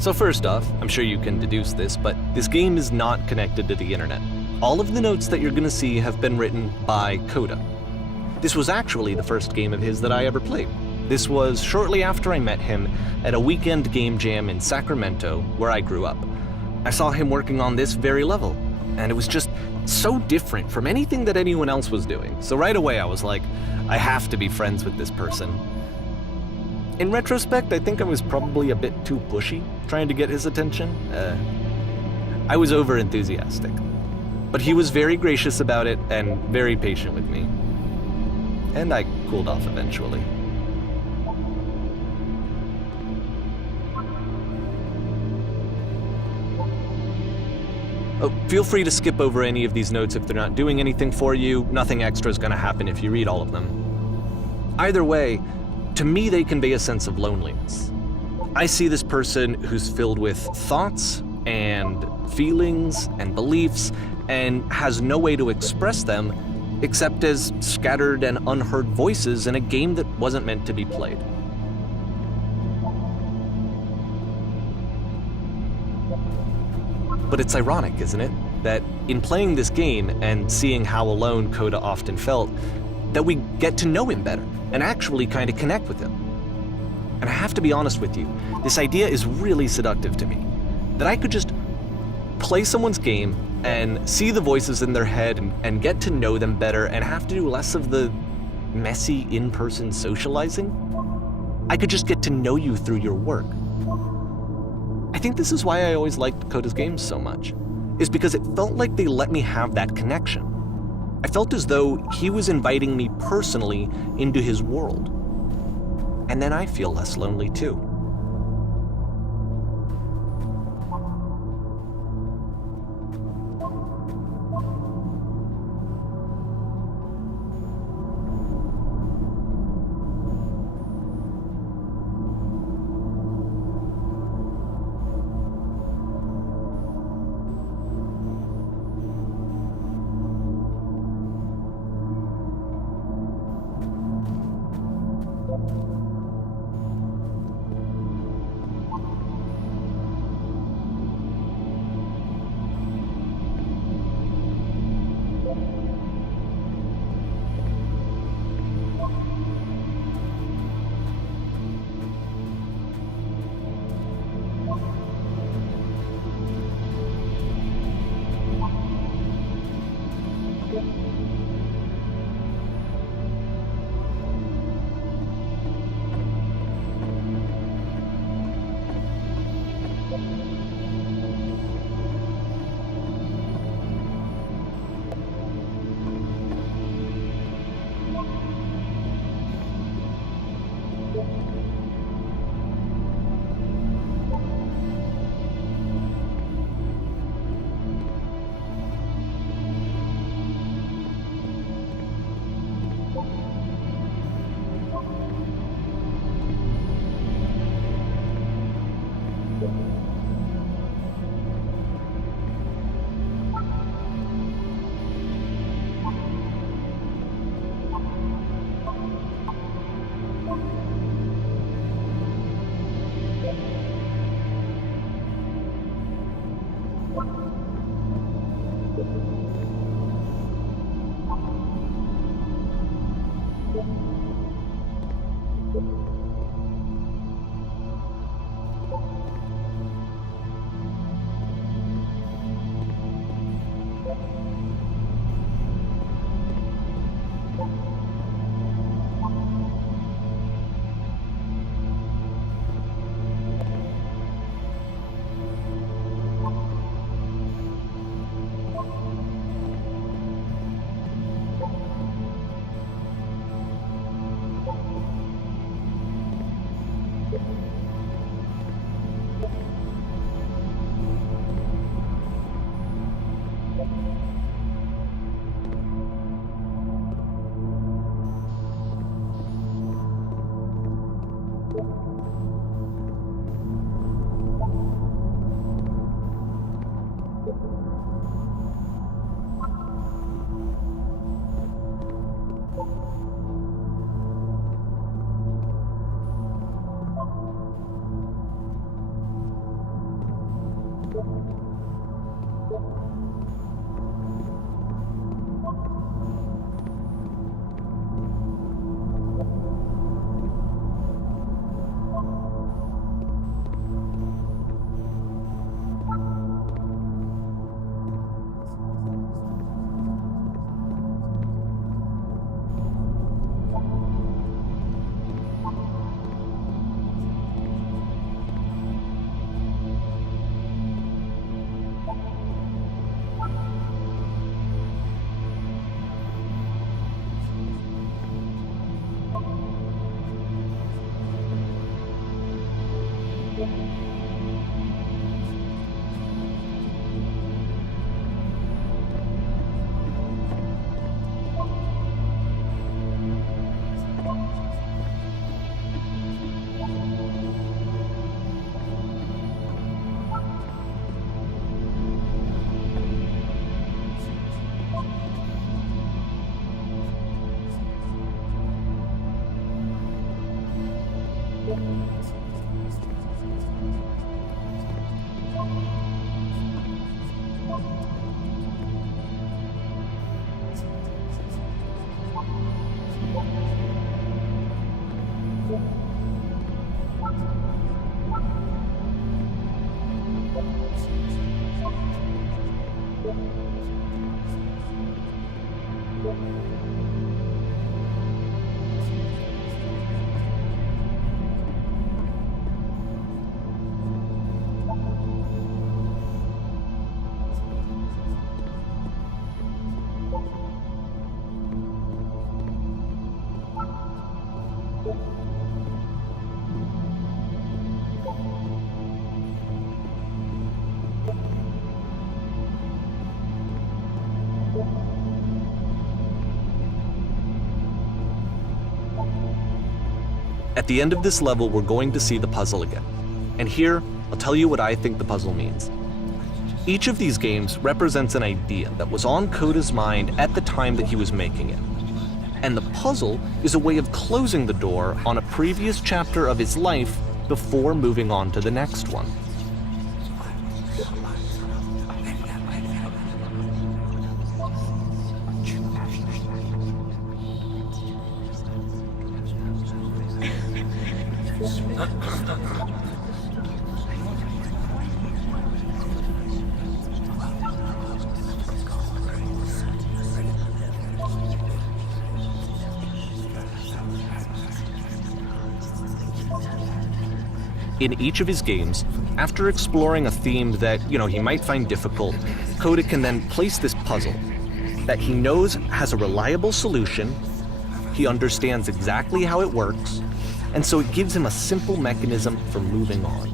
So first off, I'm sure you can deduce this, but this game is not connected to the internet. All of the notes that you're gonna see have been written by Coda. This was actually the first game of his that I ever played. This was shortly after I met him at a weekend game jam in Sacramento, where I grew up. I saw him working on this very level, and it was just so different from anything that anyone else was doing. So right away I was like, I have to be friends with this person. In retrospect, I think I was probably a bit too pushy, trying to get his attention. I was over-enthusiastic. But he was very gracious about it and very patient with me. And I cooled off eventually. Oh, feel free to skip over any of these notes if they're not doing anything for you. Nothing extra is going to happen if you read all of them. Either way, to me they convey a sense of loneliness. I see this person who's filled with thoughts and feelings and beliefs and has no way to express them except as scattered and unheard voices in a game that wasn't meant to be played. But it's ironic, isn't it, that in playing this game and seeing how alone Coda often felt, that we get to know him better and actually kind of connect with him. And I have to be honest with you, this idea is really seductive to me, that I could just play someone's game and see the voices in their head and get to know them better and have to do less of the messy in-person socializing. I could just get to know you through your work. I think this is why I always liked Coda's games so much, is because it felt like they let me have that connection. I felt as though he was inviting me personally into his world. And then I feel less lonely too. At the end of this level, we're going to see the puzzle again. And here, I'll tell you what I think the puzzle means. Each of these games represents an idea that was on Coda's mind at the time that he was making it. And the puzzle is a way of closing the door on a previous chapter of his life before moving on to the next one. In each of his games, after exploring a theme that, he might find difficult, Coda can then place this puzzle that he knows has a reliable solution, he understands exactly how it works, and so it gives him a simple mechanism for moving on.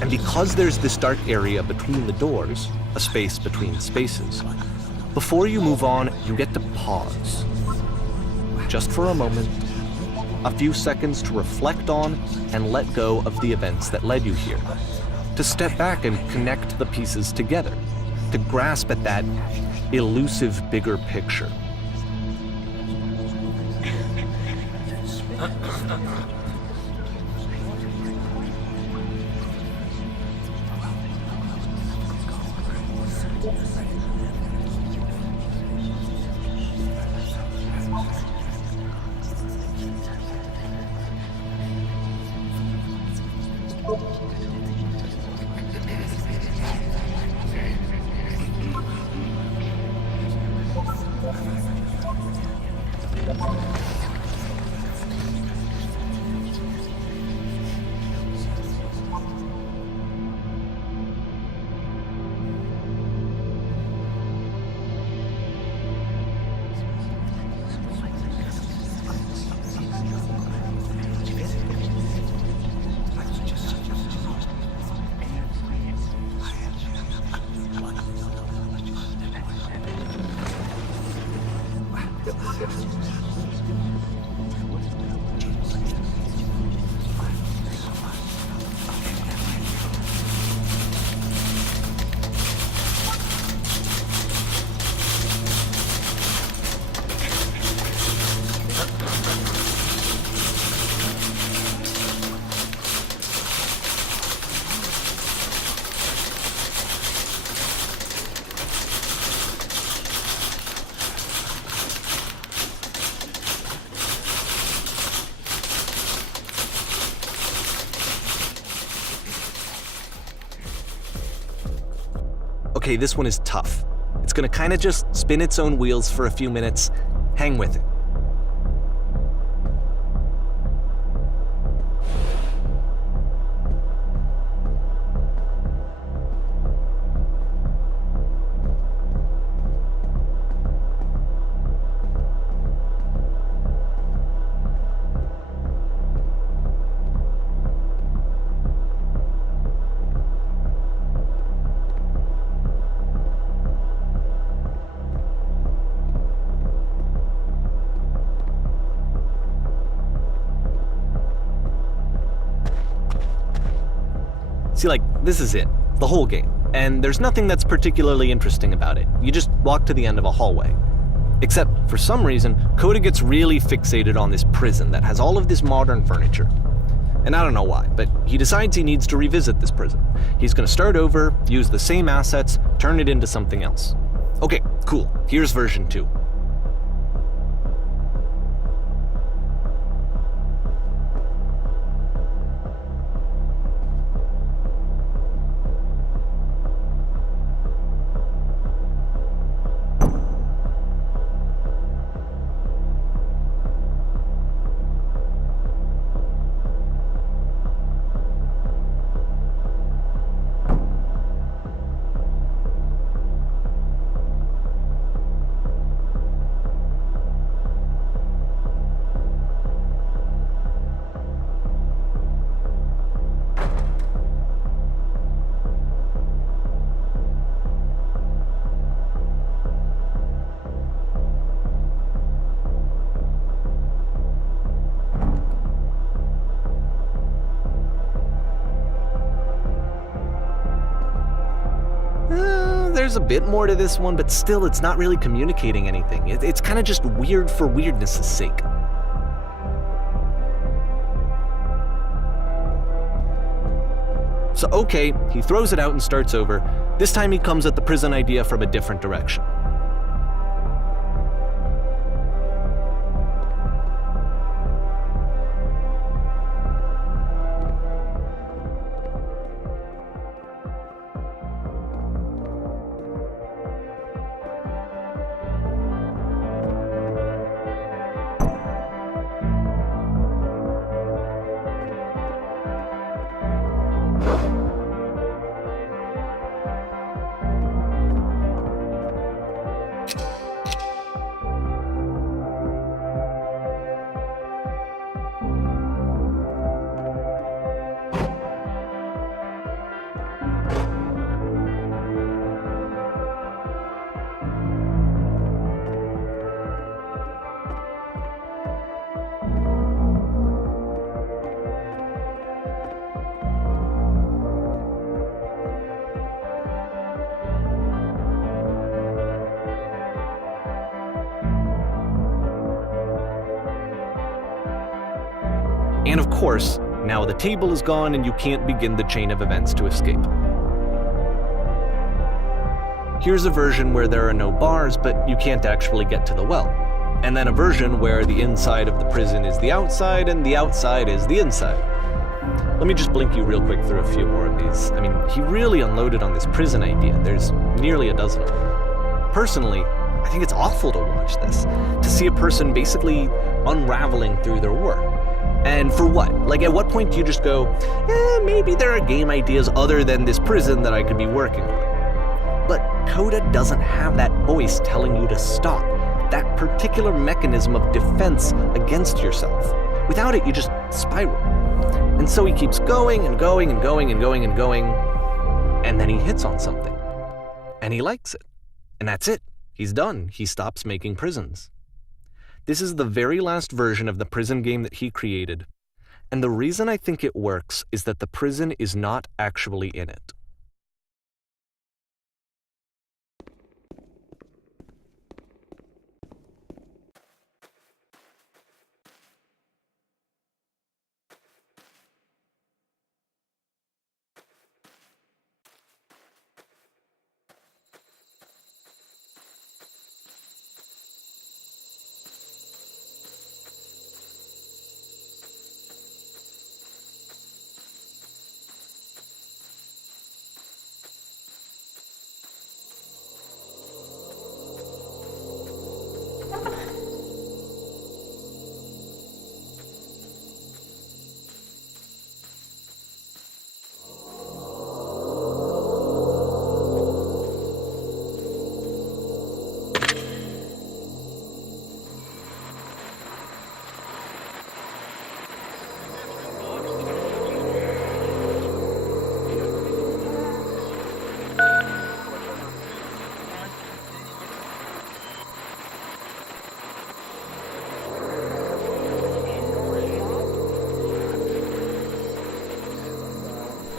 And because there's this dark area between the doors, a space between spaces, before you move on, you get to pause. Just for a moment, a few seconds to reflect on and let go of the events that led you here, to step back and connect the pieces together, to grasp at that elusive bigger picture. Okay, this one is tough. It's gonna kind of just spin its own wheels for a few minutes. Hang with it. See, like, this is it. The whole game. And there's nothing that's particularly interesting about it. You just walk to the end of a hallway. Except, for some reason, Coda gets really fixated on this prison that has all of this modern furniture. And I don't know why, but he decides he needs to revisit this prison. He's gonna start over, use the same assets, turn it into something else. Okay, cool. Here's version 2. There's a bit more to this one, but still it's not really communicating anything. It's kind of just weird for weirdness' sake. So okay, he throws it out and starts over. This time he comes at the prison idea from a different direction. And of course, now the table is gone and you can't begin the chain of events to escape. Here's a version where there are no bars, but you can't actually get to the well. And then a version where the inside of the prison is the outside and the outside is the inside. Let me just blink you real quick through a few more of these. I mean, he really unloaded on this prison idea. There's nearly a dozen of them. Personally, I think it's awful to watch this, to see a person basically unraveling through their work. And for what? Like, at what point do you just go, maybe there are game ideas other than this prison that I could be working on? But Coda doesn't have that voice telling you to stop, that particular mechanism of defense against yourself. Without it, you just spiral. And so he keeps going and going and going and going and going, and then he hits on something. And he likes it. And that's it. He's done. He stops making prisons. This is the very last version of the prison game that he created, and the reason I think it works is that the prison is not actually in it.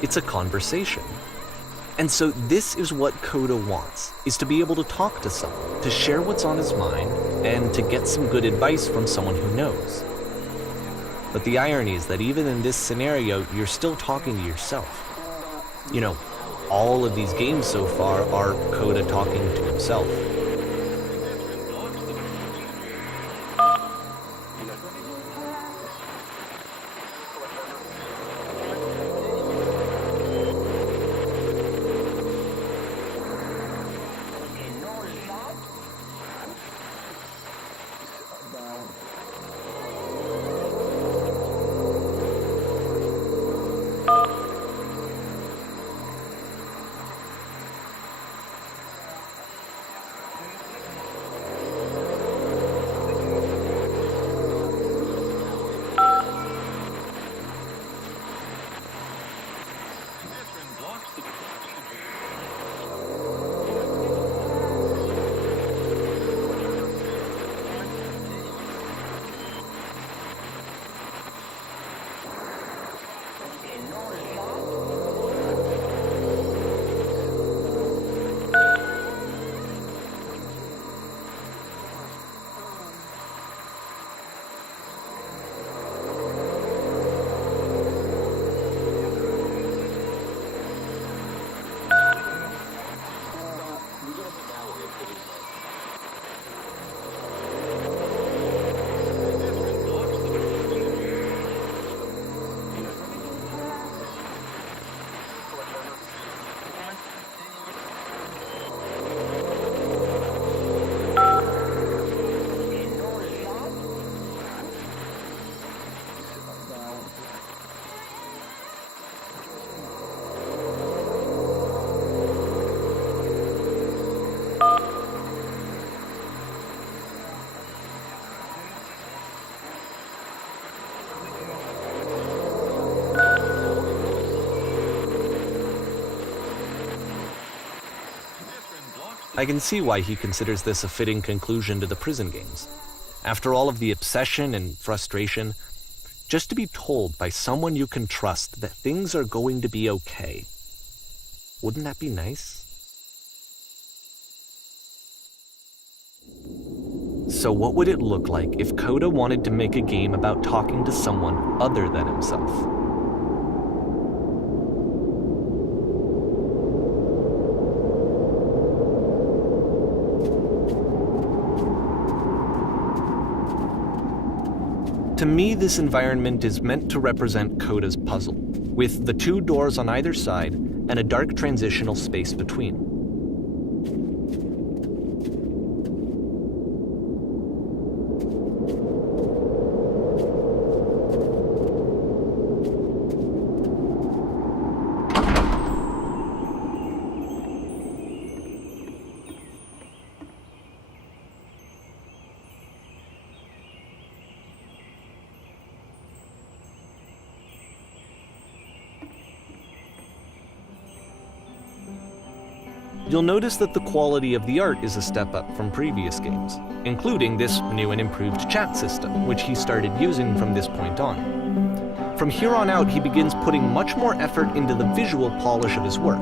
It's a conversation. And so this is what Coda wants, is to be able to talk to someone, to share what's on his mind, and to get some good advice from someone who knows. But the irony is that even in this scenario, you're still talking to yourself. You know, all of these games so far are Coda talking to himself. I can see why he considers this a fitting conclusion to the prison games. After all of the obsession and frustration, just to be told by someone you can trust that things are going to be okay. Wouldn't that be nice? So what would it look like if Coda wanted to make a game about talking to someone other than himself? To me, this environment is meant to represent Coda's puzzle, with the two doors on either side and a dark transitional space between. You'll notice that the quality of the art is a step up from previous games, including this new and improved chat system, which he started using from this point on. From here on out, he begins putting much more effort into the visual polish of his work,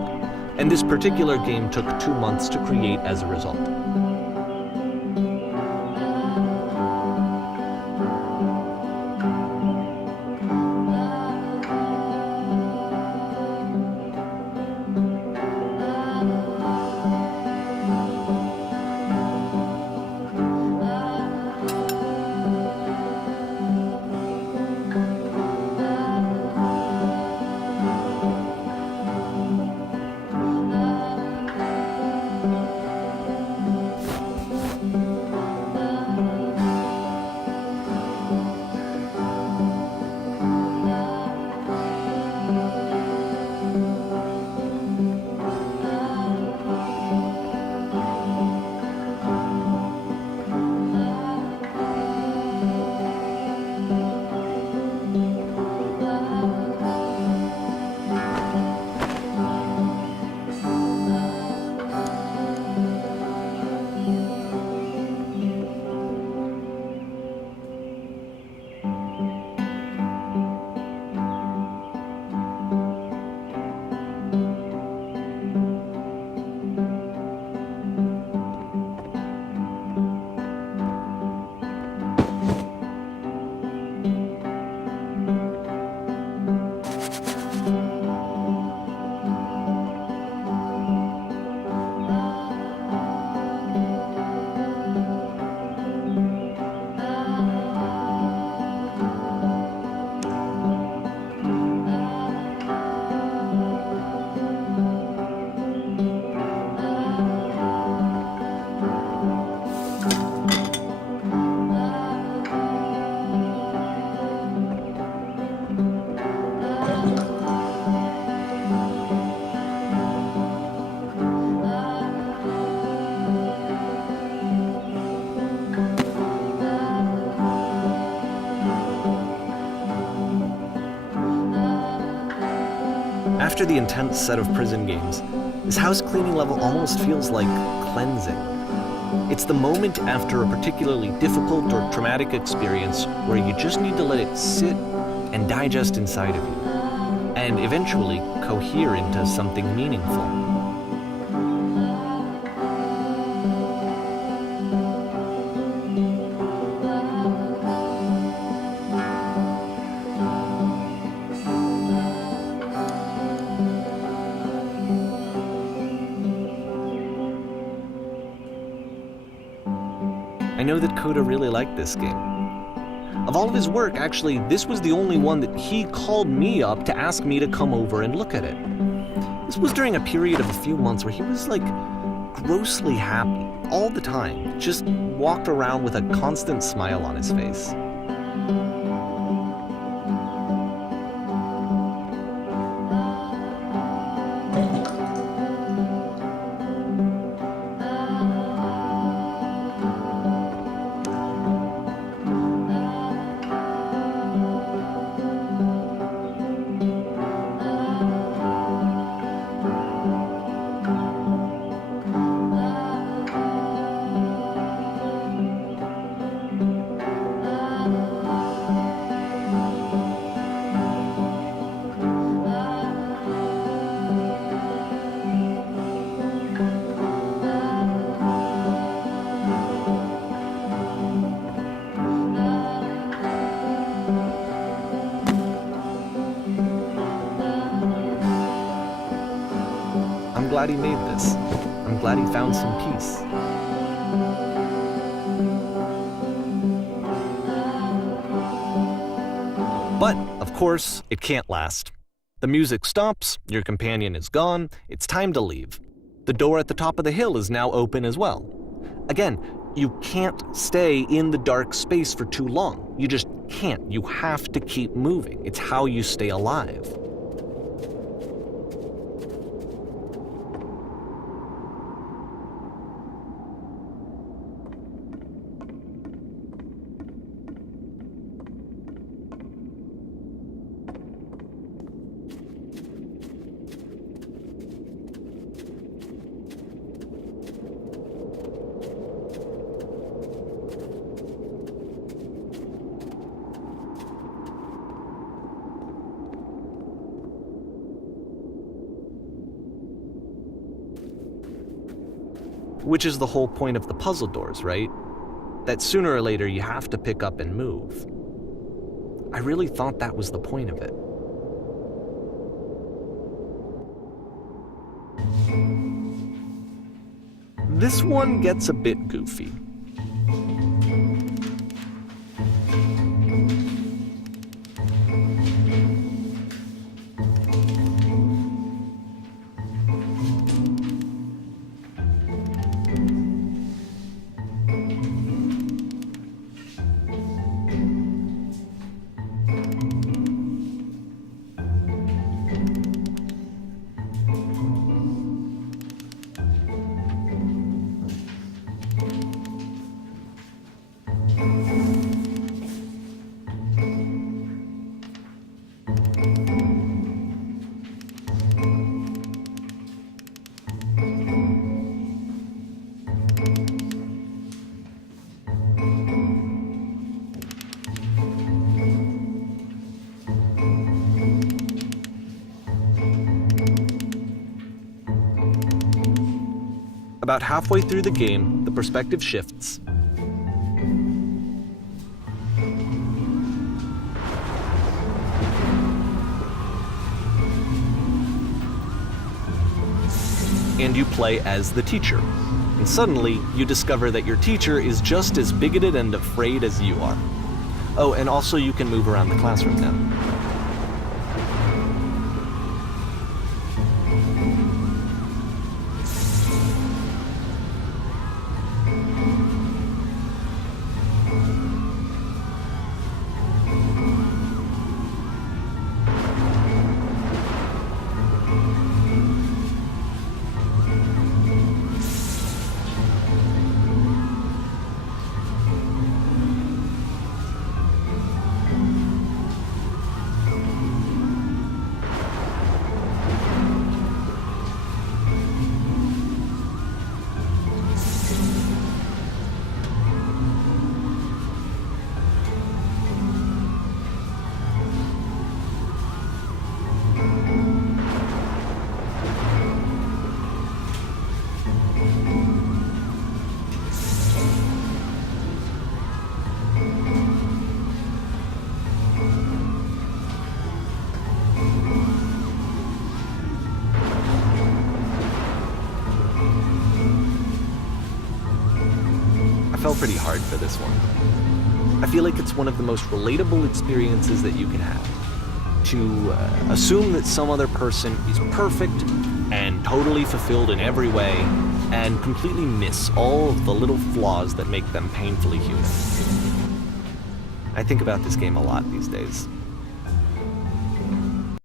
and this particular game took 2 months to create as a result. After the intense set of prison games, this house cleaning level almost feels like cleansing. It's the moment after a particularly difficult or traumatic experience where you just need to let it sit and digest inside of you, and eventually cohere into something meaningful. I know that Coda really liked this game. Of all of his work, actually, this was the only one that he called me up to ask me to come over and look at it. This was during a period of a few months where he was like grossly happy all the time, just walked around with a constant smile on his face. I'm glad he made this. I'm glad he found some peace. But, of course, it can't last. The music stops, your companion is gone, it's time to leave. The door at the top of the hill is now open as well. Again, you can't stay in the dark space for too long. You just can't. You have to keep moving. It's how you stay alive. Which is the whole point of the puzzle doors, right? That sooner or later you have to pick up and move. I really thought that was the point of it. This one gets a bit goofy. About halfway through the game, the perspective shifts. And you play as the teacher. And suddenly, you discover that your teacher is just as bigoted and afraid as you are. Oh, and also you can move around the classroom now. fell pretty hard for this one. I feel like it's one of the most relatable experiences that you can have. To assume that some other person is perfect and totally fulfilled in every way, and completely miss all of the little flaws that make them painfully human. I think about this game a lot these days.